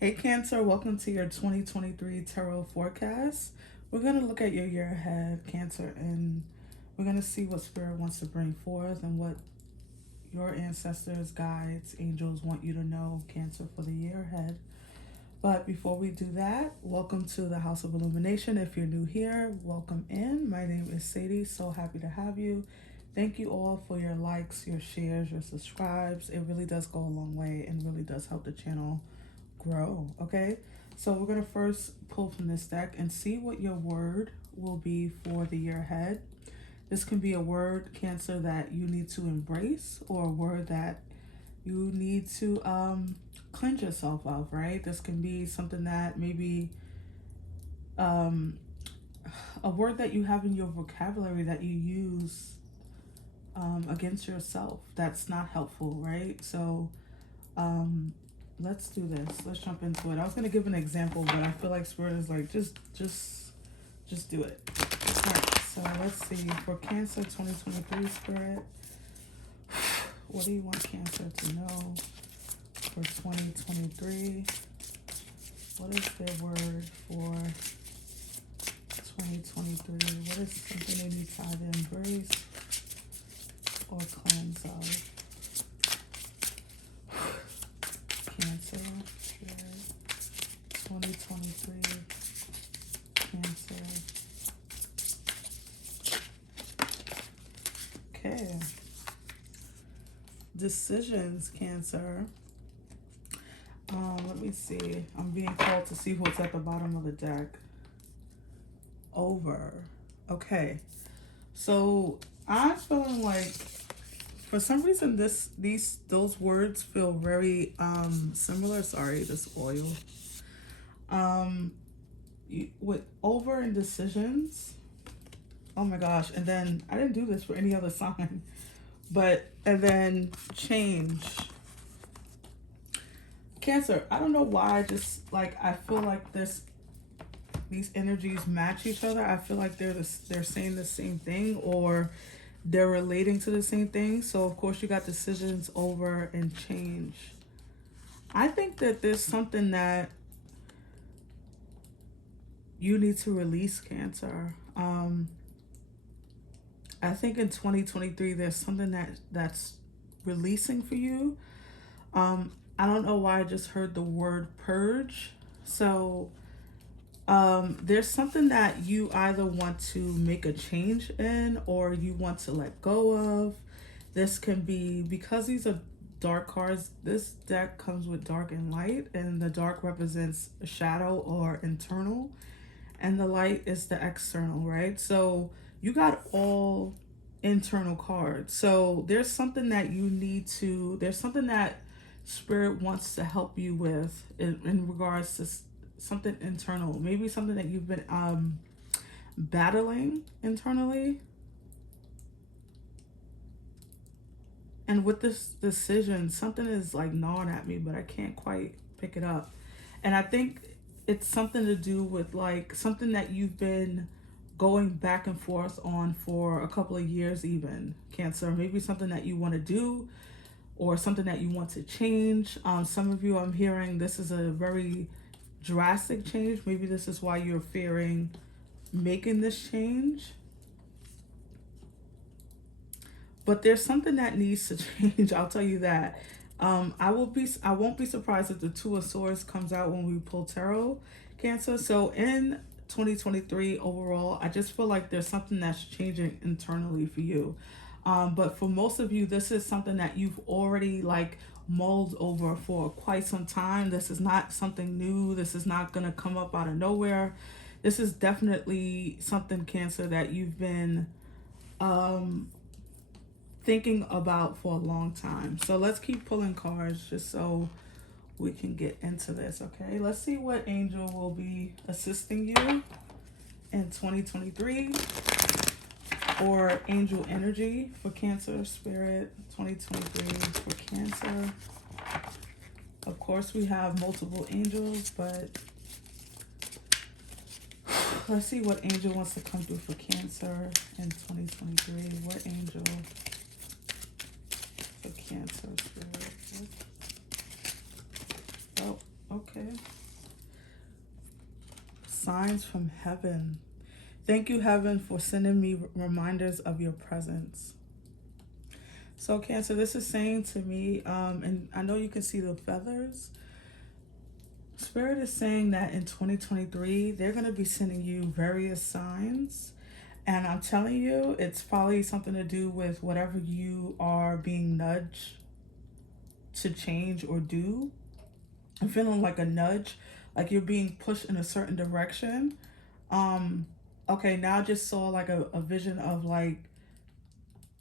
Hey Cancer, welcome to your 2023 Tarot Forecast. We're going to look at your year ahead, Cancer, and we're going to see what Spirit wants to bring forth and what your ancestors, guides, angels want you to know, Cancer, for the year ahead. But before we do that, welcome to the House of Illumination. If you're new here, welcome in. My name is Sadie. So happy to have you. Thank you all for your likes, your shares, your subscribes. It really does go a long way and really does help the channel grow. Okay, so we're going to first pull from this deck and see what your word will be for the year ahead. This can be a word, Cancer, that you need to embrace, or a word that you need to cleanse yourself of, right? This can be something that maybe a word that you have in your vocabulary that you use against yourself that's not helpful, right? So let's do this. Let's jump into it. I was gonna give an example, but I feel like Spirit is like, just do it. All right, so let's see. For Cancer 2023, Spirit, what do you want Cancer to know for 2023? What is their word for 2023? What is something they need to either embrace or cleanse of? Cancer, Spirit, 2023, Cancer. Okay. Decisions, Cancer. Let me see. I'm being called to see what's at the bottom of the deck. Over. Okay. So I'm feeling like, for some reason, those words feel very similar. Sorry, this oil. With over and decisions. Oh my gosh! And then I didn't do this for any other sign, and then change. Cancer. I don't know why. I feel like these energies match each other. I feel like they're saying the same thing, or they're relating to the same thing. So of course you got decisions, over, and change. I think that there's something that you need to release, Cancer. I think in 2023 there's something that's releasing for you. I don't know why I just heard the word purge. So there's something that you either want to make a change in, or you want to let go of. This can be, because these are dark cards, this deck comes with dark and light, and the dark represents shadow or internal, and the light is the external, right? So you got all internal cards. So there's something that there's something that Spirit wants to help you with in regards to something internal, maybe something that you've been battling internally. And with this decision, something is like gnawing at me, but I can't quite pick it up. And I think it's something to do with like something that you've been going back and forth on for a couple of years, even, Cancer. Maybe something that you want to do, or something that you want to change. Some of you, I'm hearing this is a very drastic change. Maybe this is why you're fearing making this change. But there's something that needs to change. I'll tell you that. I won't be surprised if the Two of Swords comes out when we pull tarot, Cancer. So in 2023 overall, I just feel like there's something that's changing internally for you. But for most of you, this is something that you've already like mulled over for quite some time. This is not something new. This is not going to come up out of nowhere. This is definitely something, Cancer, that you've been thinking about for a long time. So let's keep pulling cards just so we can get into this. Okay, let's see what angel will be assisting you in 2023, or angel energy for Cancer, Spirit, 2023 for Cancer. Of course, we have multiple angels, but let's see what angel wants to come through for Cancer in 2023. What angel for Cancer, Spirit? Oh, okay. Okay. Signs from heaven. Thank you, heaven, for sending me reminders of your presence. So, Cancer, this is saying to me, and I know you can see the feathers. Spirit is saying that in 2023, they're going to be sending you various signs. And I'm telling you, it's probably something to do with whatever you are being nudged to change or do. I'm feeling like a nudge, like you're being pushed in a certain direction. Okay, now I just saw like a vision of like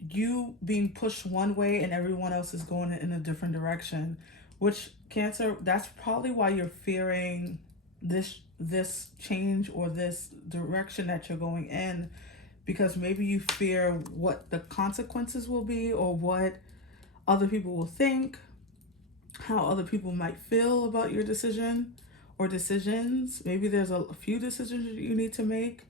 you being pushed one way and everyone else is going in a different direction, which Cancer, that's probably why you're fearing this change or this direction that you're going in, because maybe you fear what the consequences will be or what other people will think, how other people might feel about your decision or decisions. Maybe there's a few decisions you need to make.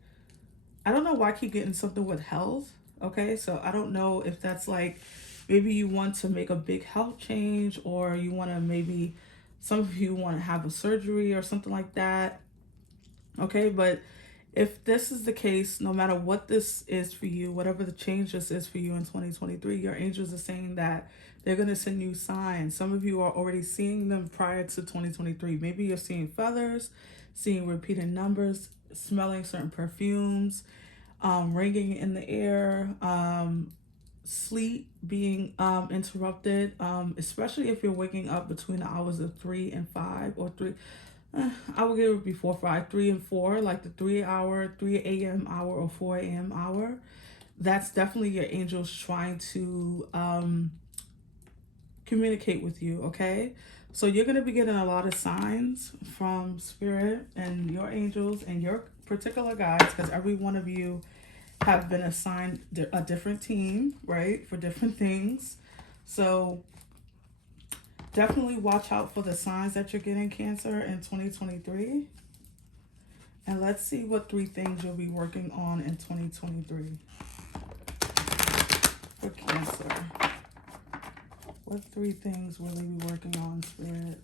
I don't know why I keep getting something with health. Okay, so I don't know if that's like maybe you want to make a big health change, or you want to maybe some of you want to have a surgery or something like that. Okay, but if this is the case, no matter what this is for you, whatever the change this is for you in 2023, your angels are saying that they're going to send you signs. Some of you are already seeing them prior to 2023. Maybe you're seeing feathers, seeing repeated numbers, smelling certain perfumes, ringing in the air, sleep being interrupted, especially if you're waking up between the hours of 3 and 5 or 3. I would give it before 5, 3 and 4, like the 3 hour, 3 a.m. hour or 4 a.m. hour. That's definitely your angels trying to communicate with you, okay? So you're going to be getting a lot of signs from Spirit and your angels and your particular guides, because every one of you have been assigned a different team, right, for different things. So definitely watch out for the signs that you're getting, Cancer, in 2023. And let's see what 3 things you'll be working on in 2023 for Cancer. What 3 things will they be working on, Spirit,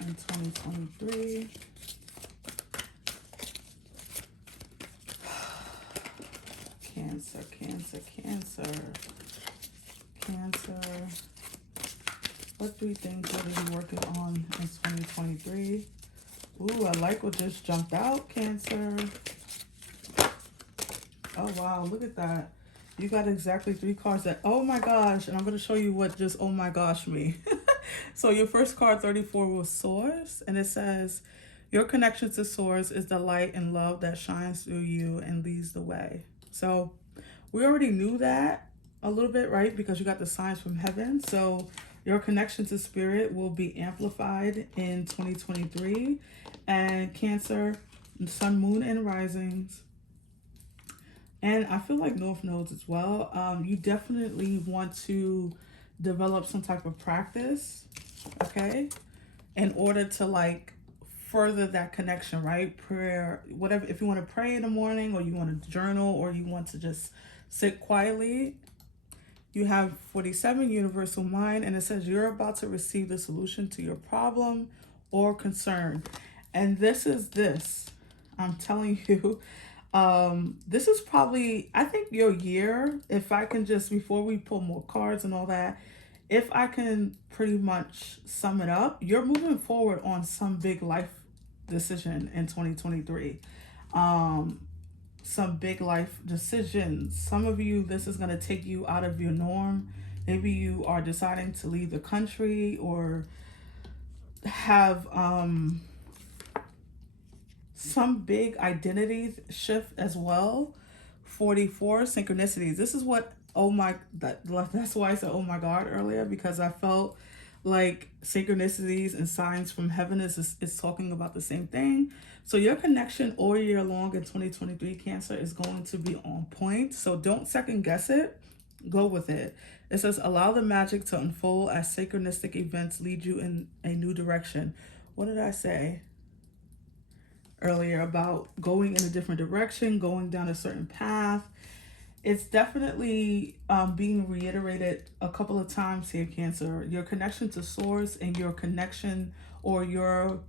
in 2023? Cancer, Cancer, Cancer, Cancer. What 3 things will they be working on in 2023? Ooh, I like what just jumped out, Cancer. Oh, wow, look at that. You got exactly 3 cards that, oh my gosh, and I'm going to show you what just oh my gosh me. So your first card, 34, was Source, and it says, your connection to Source is the light and love that shines through you and leads the way. So we already knew that a little bit, right? Because you got the signs from heaven. So your connection to Spirit will be amplified in 2023. And Cancer, Sun, Moon, and Risings. And I feel like North Nodes as well. You definitely want to develop some type of practice, okay, in order to like further that connection, right? Prayer, whatever. If you want to pray in the morning, or you want to journal, or you want to just sit quietly, you have 47, Universal Mind, and it says you're about to receive the solution to your problem or concern. And this is this. I'm telling you, this is probably, I think, your year. If I can just, before we pull more cards and all that, if I can pretty much sum it up, you're moving forward on some big life decision in 2023. Some big life decisions. Some of you, this is going to take you out of your norm. Maybe you are deciding to leave the country, or have some big identity shift as well. 44, Synchronicities. This is what, oh my, that's why I said oh my God earlier, because I felt like synchronicities and signs from heaven is talking about the same thing. So your connection all year long in 2023, Cancer, is going to be on point. So don't second guess it. Go with it. It says, allow the magic to unfold as synchronistic events lead you in a new direction. What did I say earlier about going in a different direction, going down a certain path? it's definitely being reiterated a couple of times here, Cancer. Your connection to source and your connection, or your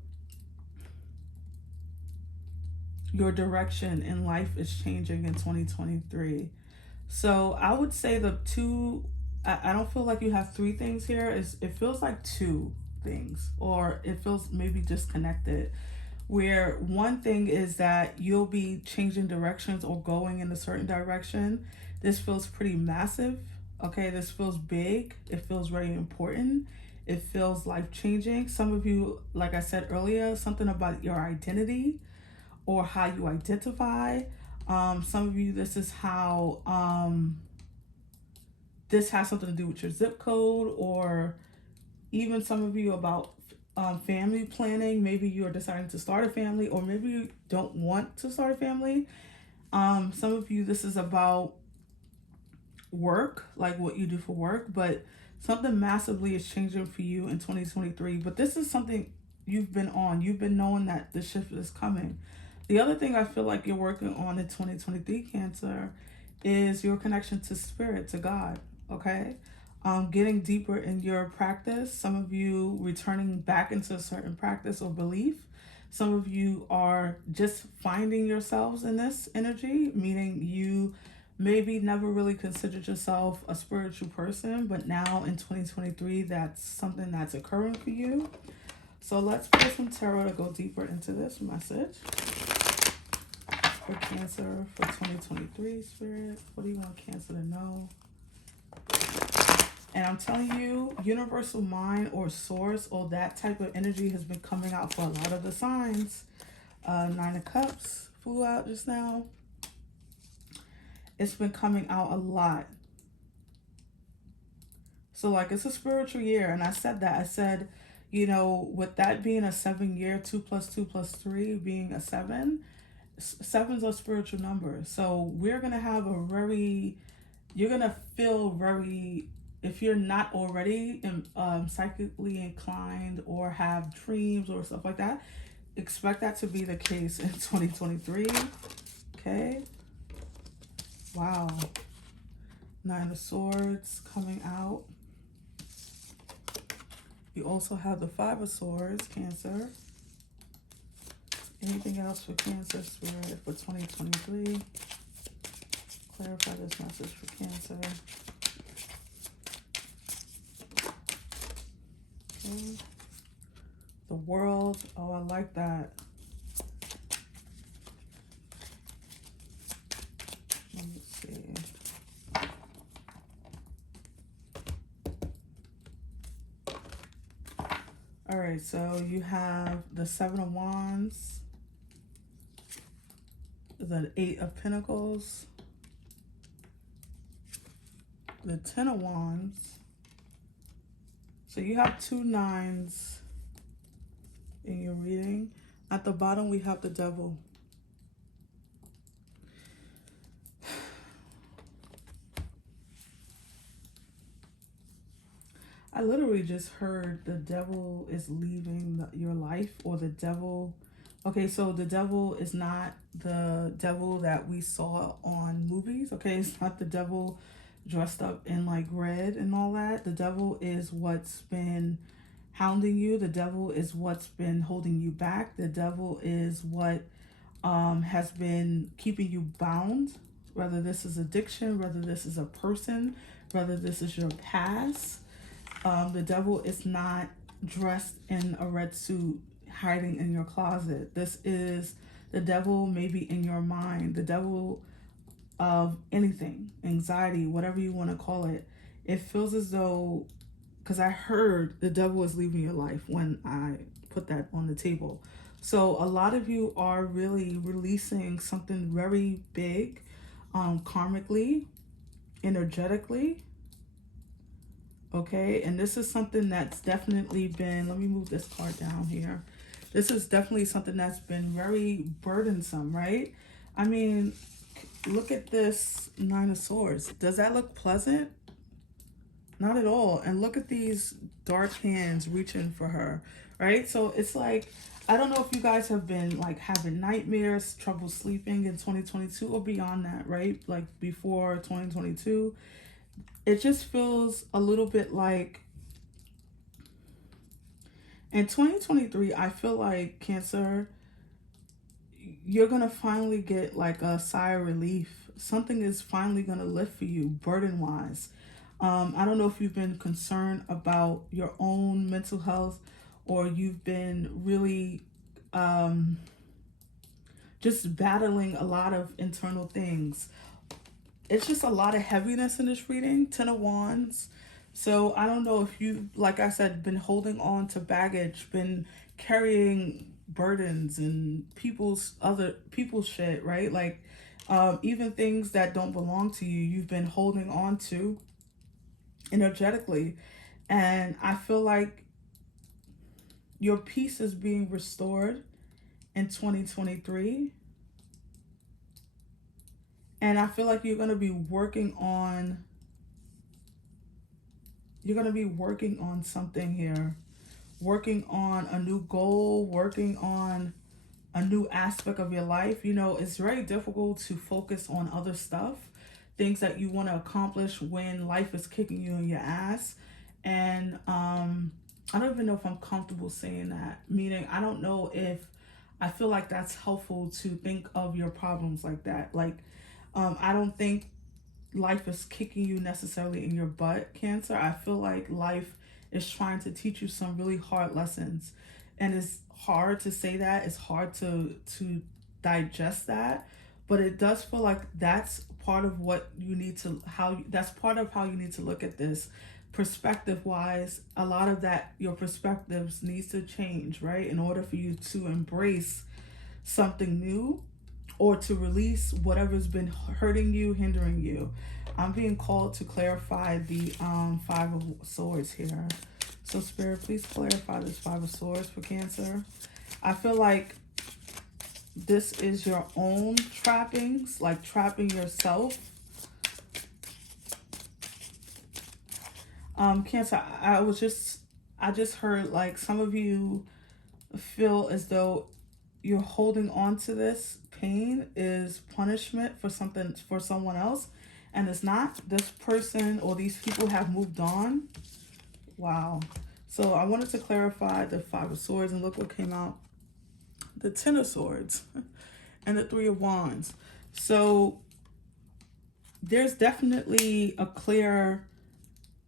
direction in life is changing in 2023. So I would say the two, I don't feel like you have three things here. It feels like two things, or it feels maybe disconnected. Where one thing is that you'll be changing directions or going in a certain direction. This feels pretty massive. Okay, this feels big. It feels very important. It feels life changing. Some of you, like I said earlier, something about your identity or how you identify. Some of you, this is how this has something to do with your zip code, or even some of you about family planning. Maybe you're deciding to start a family, or maybe you don't want to start a family. Some of you, this is about work, like what you do for work, but something massively is changing for you in 2023. But this is something you've been on. You've been knowing that the shift is coming. The other thing I feel like you're working on in 2023, Cancer, is your connection to spirit, to God, okay? Getting deeper in your practice. Some of you returning back into a certain practice or belief. Some of you are just finding yourselves in this energy, meaning you maybe never really considered yourself a spiritual person, but now in 2023, that's something that's occurring for you. So let's pull some tarot to go deeper into this message for Cancer for 2023, Spirit. What do you want Cancer to know? And I'm telling you, universal mind or source or that type of energy has been coming out for a lot of the signs. Nine of Cups flew out just now. It's been coming out a lot. So like, it's a spiritual year. And I said that. I said, you know, with that being a 7 year, 2 + 2 + 3 being a 7, sevens are spiritual numbers. So we're going to have you're going to feel very, if you're not already psychically inclined or have dreams or stuff like that, expect that to be the case in 2023. Okay. Wow. Nine of Swords coming out. You also have the Five of Swords, Cancer. Anything else for Cancer, Spirit, for 2023? Clarify this message for Cancer. Okay. The World. Oh, I like that. Let me see. All right, so you have the Seven of Wands, the Eight of Pentacles, the Ten of Wands. So you have 2 9s in your reading. At the bottom, we have the Devil. I literally just heard the devil is leaving your life, or the devil. Okay, so the devil is not the devil that we saw on movies. Okay, it's not the devil dressed up in like red and all that. The devil is what's been hounding you. The devil is what's been holding you back. The devil is what has been keeping you bound, whether this is addiction, whether this is a person, whether this is your past. The devil is not dressed in a red suit hiding in your closet. This is the devil maybe in your mind, the devil of anything, anxiety, whatever you want to call it. It feels as though, because I heard the devil is leaving your life when I put that on the table. So a lot of you are really releasing something very big, karmically, energetically. Okay, and this is something that's definitely been, let me move this card down here. This is definitely something that's been very burdensome, right? I mean, look at this Nine of Swords. Does that look pleasant? Not at all. And look at these dark hands reaching for her, right? So it's like, I don't know if you guys have been like having nightmares, trouble sleeping in 2022 or beyond that, right? Like before 2022. It just feels a little bit like in 2023, I feel like Cancer, you're going to finally get like a sigh of relief. Something is finally going to lift for you, burden wise. I don't know if you've been concerned about your own mental health or you've been really just battling a lot of internal things. It's just a lot of heaviness in this reading. 10 of Wands. So I don't know if you, like I said, been holding on to baggage, been carrying burdens and other people's shit, right? Like even things that don't belong to you, you've been holding on to energetically. And I feel like your peace is being restored in 2023. And I feel like you're going to be working on something here, working on a new goal, working on a new aspect of your life. You know, it's very difficult to focus on other stuff, things that you want to accomplish when life is kicking you in your ass. And I don't even know if I'm comfortable saying that, meaning I don't know if I feel like that's helpful to think of your problems like that. Like I don't think life is kicking you necessarily in your butt, Cancer. I feel like life is trying to teach you some really hard lessons. And it's hard to say that. It's hard to digest that. But it does feel like that's part of what you need to that's part of how you need to look at this perspective wise. A lot of that, your perspectives needs to change, right? In order for you to embrace something new or to release whatever's been hurting you, hindering you. I'm being called to clarify the Five of Swords here. So Spirit, please clarify this Five of Swords for Cancer. I feel like this is your own trappings, like trapping yourself. Cancer, I just heard like some of you feel as though you're holding on to this pain is punishment for something, for someone else, and it's not. This person or these people have moved on. Wow. So I wanted to clarify the Five of Swords, and look what came out. The Ten of Swords and the Three of Wands. So there's definitely a clear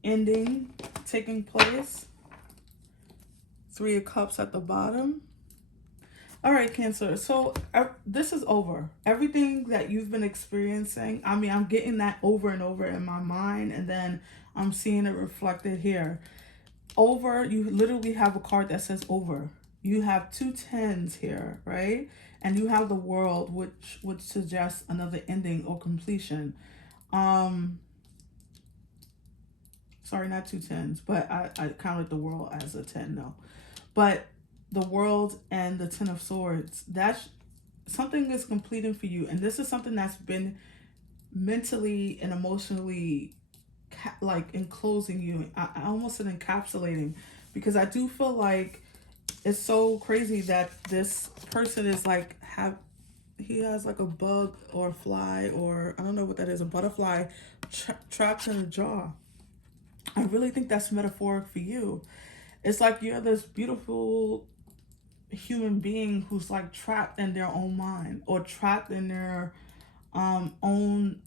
ending taking place. Three of Cups at the bottom. All right, Cancer. So this is over. Everything that you've been experiencing, I mean, I'm getting that over and over in my mind, and then I'm seeing it reflected here. Over, you literally have a card that says over. You have 2 10s here, right? And you have the World, which would suggest another ending or completion. Sorry, not 2 10s, but I counted the World as a 10, no. But the World and the Ten of Swords, that's something is completing for you. And this is something that's been mentally and emotionally like enclosing you. I almost said encapsulating, because I do feel like it's so crazy that this person is like he has like a bug or a fly, or I don't know what that is, a butterfly trapped in a jaw. I really think that's metaphoric for you. It's like you're this beautiful human being who's like trapped in their own mind, or trapped in their own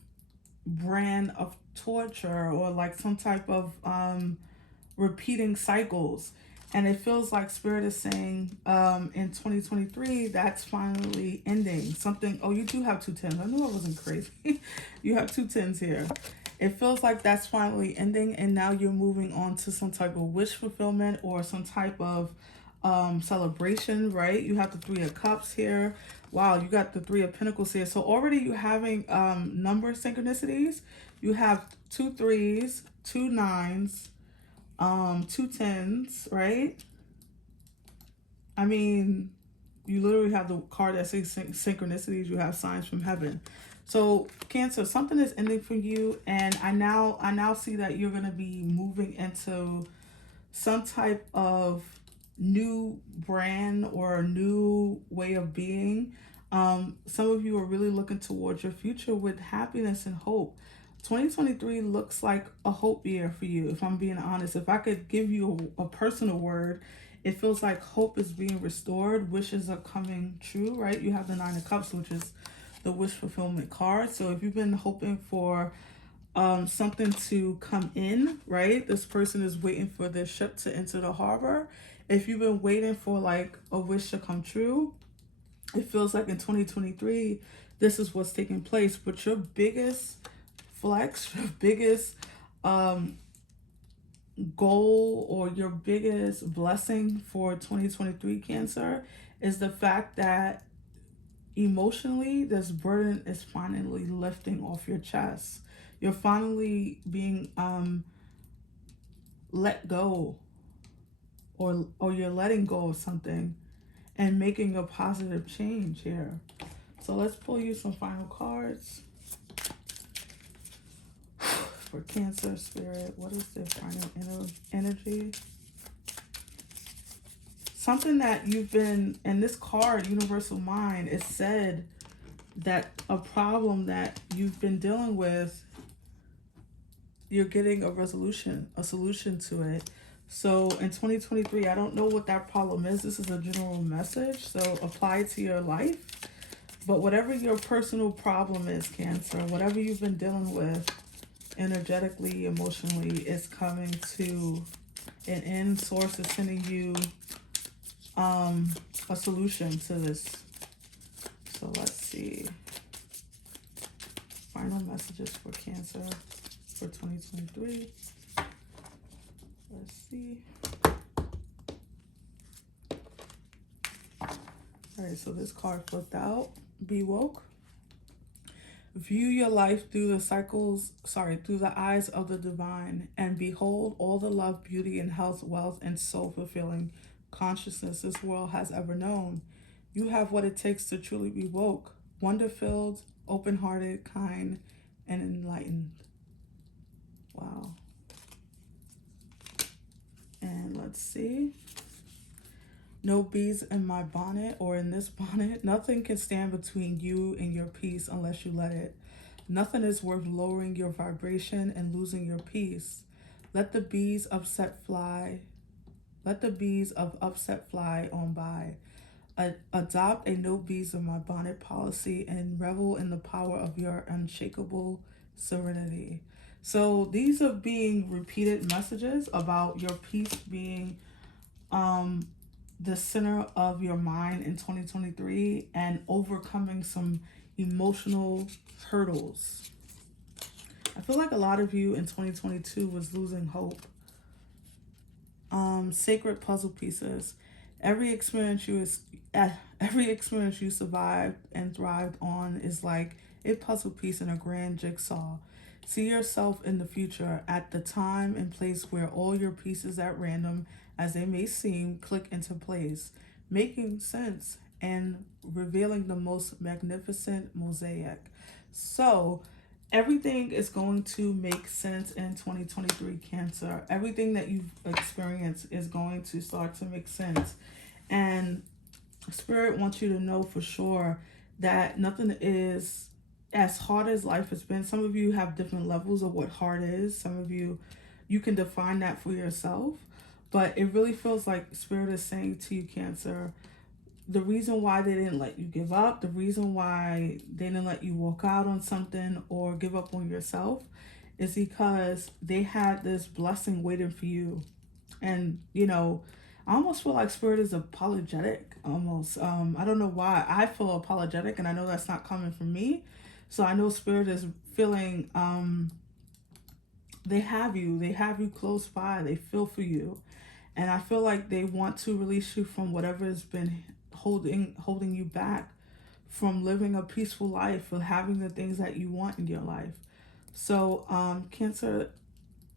brand of torture, or like some type of repeating cycles. And it feels like Spirit is saying in 2023 that's finally ending. Something, oh, you do have 2 10s. I knew I wasn't crazy. You have 2 10s here. It feels like that's finally ending, and now you're moving on to some type of wish fulfillment or some type of celebration, right? You have the Three of Cups here. Wow, you got the Three of Pentacles here. So already you having number synchronicities. You have 2 3s, 2 9s, 2 10s, right? I mean, you literally have the card that says synchronicities. You have signs from heaven. So Cancer, something is ending for you, and I now see that you're going to be moving into some type of new brand or a new way of being. Some of you are really looking towards your future with happiness and hope. 2023 looks like a hope year for you, if I'm being honest. If I could give you a personal word, it feels like hope is being restored. Wishes are coming true, right? You have the Nine of Cups, which is the wish fulfillment card. So if you've been hoping for something to come in, right? This person is waiting for their ship to enter the harbor. If you've been waiting for like a wish to come true, it feels like in 2023, this is what's taking place. But your biggest flex, your biggest goal, or your biggest blessing for 2023 Cancer is the fact that emotionally this burden is finally lifting off your chest. You're finally being let go, or you're letting go of something and making a positive change here. So let's pull you some final cards for Cancer Spirit. What is their final energy? Something that you've been, in this card, Universal Mind, it said that a problem that you've been dealing with, you're getting a solution to it. So in 2023, I don't know what that problem is. This is a general message, so apply it to your life. But whatever your personal problem is, Cancer, whatever you've been dealing with energetically, emotionally, is coming to an end. Source is sending you a solution to this. So let's see. Final messages for Cancer for 2023. Let's see. All right, so this card flipped out. Be woke. View your life through the eyes of the divine, and behold all the love, beauty, and health, wealth, and soul-fulfilling consciousness this world has ever known. You have what it takes to truly be woke, wonder-filled, open-hearted, kind, and enlightened. Wow. And let's see. No bees in my bonnet, or in this bonnet. Nothing can stand between you and your peace unless you let it. Nothing is worth lowering your vibration and losing your peace. Let the bees of upset fly on by. Adopt a no bees in my bonnet policy and revel in the power of your unshakable serenity. So these are being repeated messages about your peace being the center of your mind in 2023 and overcoming some emotional hurdles. I feel like a lot of you in 2022 was losing hope. Sacred puzzle pieces. Every experience you survived and thrived on is like a puzzle piece in a grand jigsaw. See yourself in the future at the time and place where all your pieces, at random as they may seem, click into place, making sense and revealing the most magnificent mosaic. So everything is going to make sense in 2023, Cancer. Everything that you've experienced is going to start to make sense. And Spirit wants you to know for sure that nothing is as hard as life has been. Some of you have different levels of what hard is. Some of you can define that for yourself. But it really feels like Spirit is saying to you, Cancer, the reason why they didn't let you give up, the reason why they didn't let you walk out on something or give up on yourself, is because they had this blessing waiting for you. And, you know, I almost feel like Spirit is apologetic, almost. I don't know why I feel apologetic, and I know that's not coming from me. So I know Spirit is feeling, they have you close by, they feel for you. And I feel like they want to release you from whatever has been holding you back from living a peaceful life, or having the things that you want in your life. So Cancer,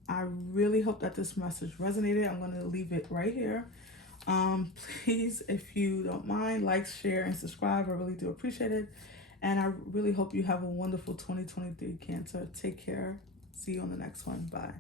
I really hope that this message resonated. I'm going to leave it right here. Please, if you don't mind, like, share, and subscribe. I really do appreciate it. And I really hope you have a wonderful 2023, Cancer. Take care. See you on the next one. Bye.